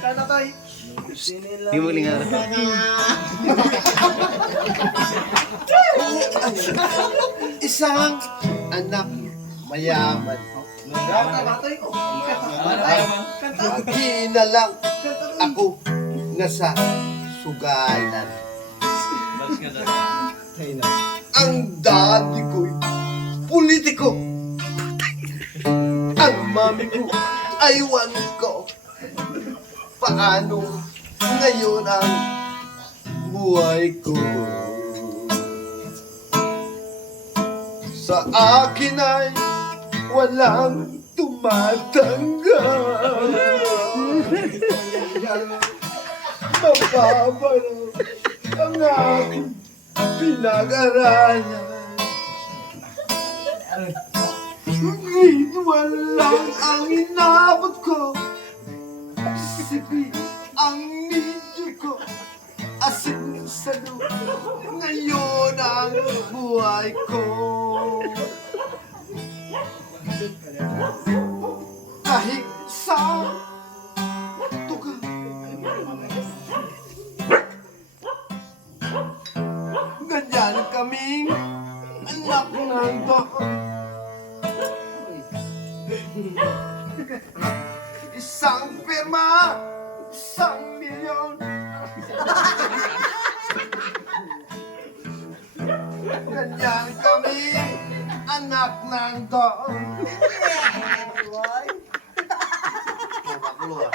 Kala tayo. Di mo lingar. Isang anak mayaman. Kanta. Kanta. Mag-ina lang ako nasa sugalan. Ang dati ko'y politiko. Ang mami ko ay wan ko. Paano ngayon ang buhay ko? Sa akin ay walang tumatanggap. Mababalo ang aking pinag-aralan. Grade one lang ang inabot ko. Sipi ang medyo ko. Asin sa lupa. Ngayon ang buhay ko. Kahit sa tuka. Ganyan kaming anak ng doon. Isang pirma, isang milyon. Ganyan kami, anak ng doon. Why? Wala